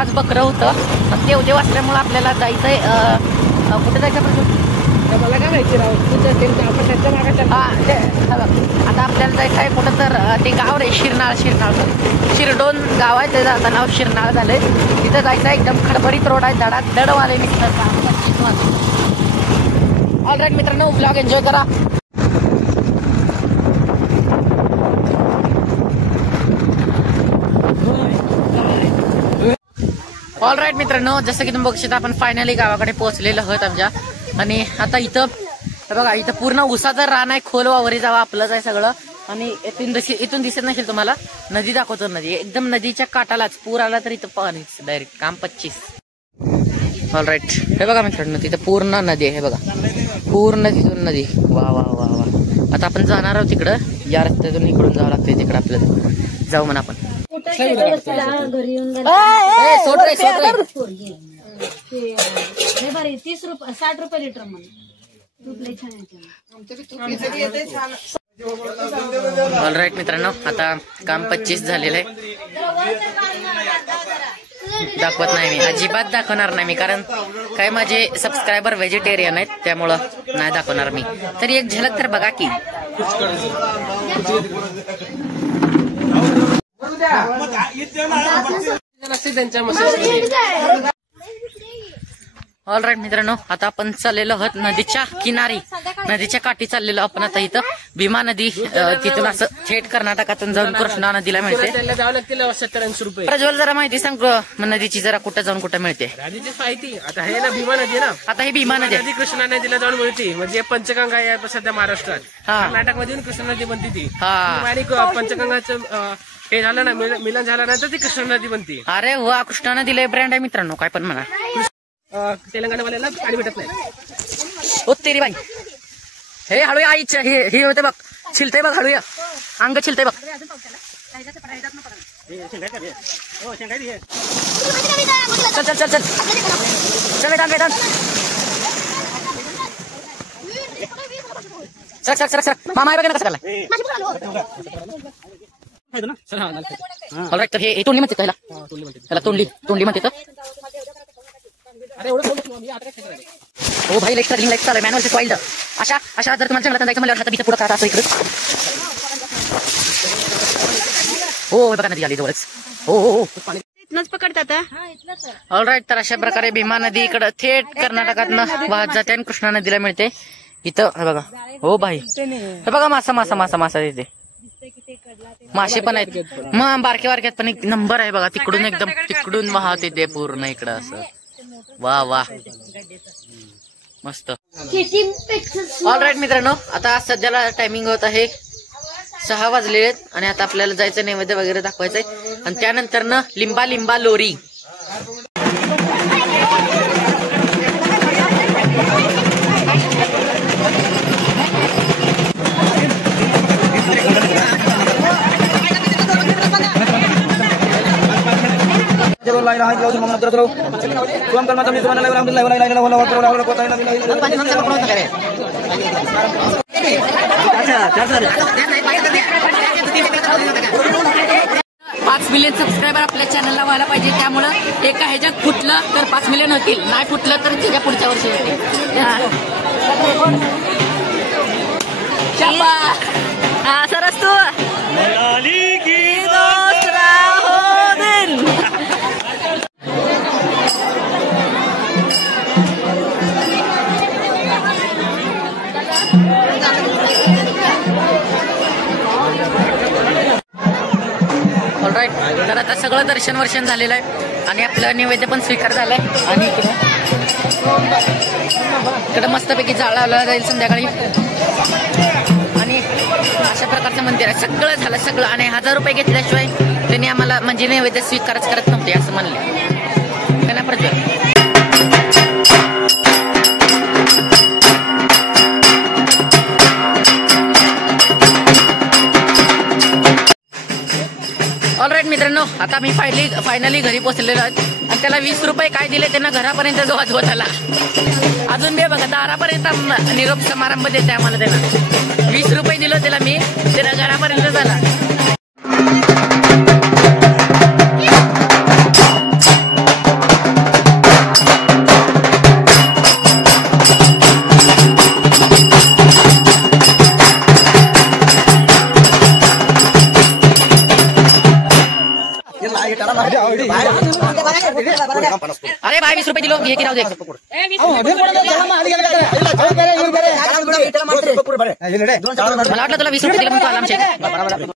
आज बकरं होतं, पण देव असल्यामुळं आपल्याला जायचंय. कुठे जायचं मला काय माहिती राव, आपण त्यांच्या मागाच्या. आता आपल्याला जायचं आहे कुठं तर ते गाव रे शिरनाळ. शिरडोन गाव आहे, त्याचं नाव शिरनाळ झालंय. तिथं जायचं आहे. एकदम खडबडीत रोड आहे, दडवाले मित्र. ऑलराईट मित्रांनो, ब्लॉग एन्जॉय करा. ऑलराईट मित्रांनो, जसं की तुम्ही बघू शकता आपण फायनली गावाकडे पोहोचलेलो आहोत आमच्या. आणि आता इथं बघा, इथं पूर्ण उसाचं रान आहे, खोल वावरी जावा आपलंच आहे सगळं. आणि इथून दिसत नसेल तुम्हाला, नदी दाखवतो. नदी एकदम नदीच्या काठालाच, पूर आला तर इथं पाणी डायरेक्ट. काम 25. ऑलराईट, हे बघा मित्रांनो, तिथं पूर्ण नदी आहे. हे बघा पूर्ण तिथून नदी. वा वा वा वा. आता आपण जाणार आहोत तिकडं. या रस्त्यातून इकडून जावं लागतंय तिकडं आपल्याला. जाऊ म्हणा आपण. सोड रे 30 रुपये 60 रुपये लिटर म्हणून. ऑलराईट मित्रांनो, आता काम 25 झालेलं आहे. दाखवत नाही मी, अजिबात दाखवणार नाही मी, कारण काय माझे सबस्क्रायबर व्हेजिटेरियन आहेत, त्यामुळं नाही दाखवणार मी. तरी एक झलक तर बघा की. ऑलराईट मित्रांनो, आता आपण चाललेलो आहोत नदीच्या किनारी, नदीच्या काठी चाललेलो आपण. आता इथं भीमा नदी तिथून असं थेट कर्नाटकातून जाऊन कृष्णा नदीला मिळते. प्रज्वल जरा माहिती सांग नदीची, जरा कुठं जाऊन कुठं मिळते नदीची माहिती. आता हे ना भीमा नदी ना, आता ही भीमा नदी कृष्णा नदीला जाऊन मिळते. म्हणजे पंचगंगा आहे सध्या महाराष्ट्रात, कर्नाटक मध्ये कृष्णा नदी बनते ती. आणि पंचगंगाचं हे झालं ना, मिलन झाल्यानंतर ती कृष्णा नदी बनते. अरे वा, कृष्णा नदीला ब्रँड आहे मित्रांनो, काय पण म्हणा. तेलंगणावाल्याला पाणी भेटत नाही. हो तेरी बाई, हे हळूया आईच्या, हे होते बघ, छिलते बघ, हळूया अंग छिलते बघ. चल चल चल चल चल Vedant Vedant, sir sir sir sir मामा आहे बघा ना कसं झालं. ऑलराईट, तर हे तोंडली म्हणते त्याला, तोंडली म्हणते. हो भाई, लाईक चालू मॅन्युअल वाईल्ड. अशा जर तुम्हाला जंगलात जायचं म्हणल्यावर हाता बीचं पुढं असं इकडं. हो बघा नदी आली जवळच. हो हो हो, इथनच पकडतात. ऑलराईट, तर अशा प्रकारे भीमा नदी इकडं थेट कर्नाटकातनं वाहत जाते आणि कृष्णा नदीला मिळते. इथं हे बघा. हो भाई, हे बघा मासा मासा मासा मासा तिथे मासे पण आहेत. मग बारक्यात पण एक नंबर आहे बघा. तिकडून एकदम तिकडून वाहत येते पूर्ण इकडं असं. वा वा, मस्त. ऑलराईट मित्रांनो, आता सध्याला टायमिंग होत आहे 6 वाजले आहेत. आणि आता आपल्याला जायचं, नैवेद्य वगैरे दाखवायचंय. आणि त्यानंतर ना लिंबा लोरी. पाच मिलियन सबस्क्रायबर आपल्या चॅनलला व्हायला पाहिजे. त्यामुळं एका ह्याच्यात फुटलं तर 5 मिलियन होतील, नाही फुटलं तर त्याच्या पुढच्या वर्षी होतील. सरस तू ऑलराईट, तर आता सगळं दर्शन झालेलं आहे आणि आपलं नैवेद्य पण स्वीकार झालाय. आणि इकडं मस्तपैकी जाळावला जाईल संध्याकाळी. आणि अशा प्रकारचं मंदिर आहे. सगळं झालं सगळं. आणि 1000 रुपये घेतल्याशिवाय त्यांनी आम्हाला म्हणजे नैवेद्य स्वीकारच करत नव्हते असं म्हणले. त्यांना प्रज्वल ऑलराईट मित्रांनो, आता मी फायनली घरी पोहोचलेलो आहे. आणि त्याला 20 रुपये काय दिले त्यांना घरापर्यंत जो वाजवत आला. अजून बे बघा दारापर्यंत निरोप समारंभ देते आम्हाला. त्याला 20 रुपये दिलं त्याला मी, त्याला घरापर्यंत झाला. अरे भाई 20 रुपये दिलो घे की राहू दे मला वाटलं तुला 20 रुपये दिलं म्हणून आला आमच्या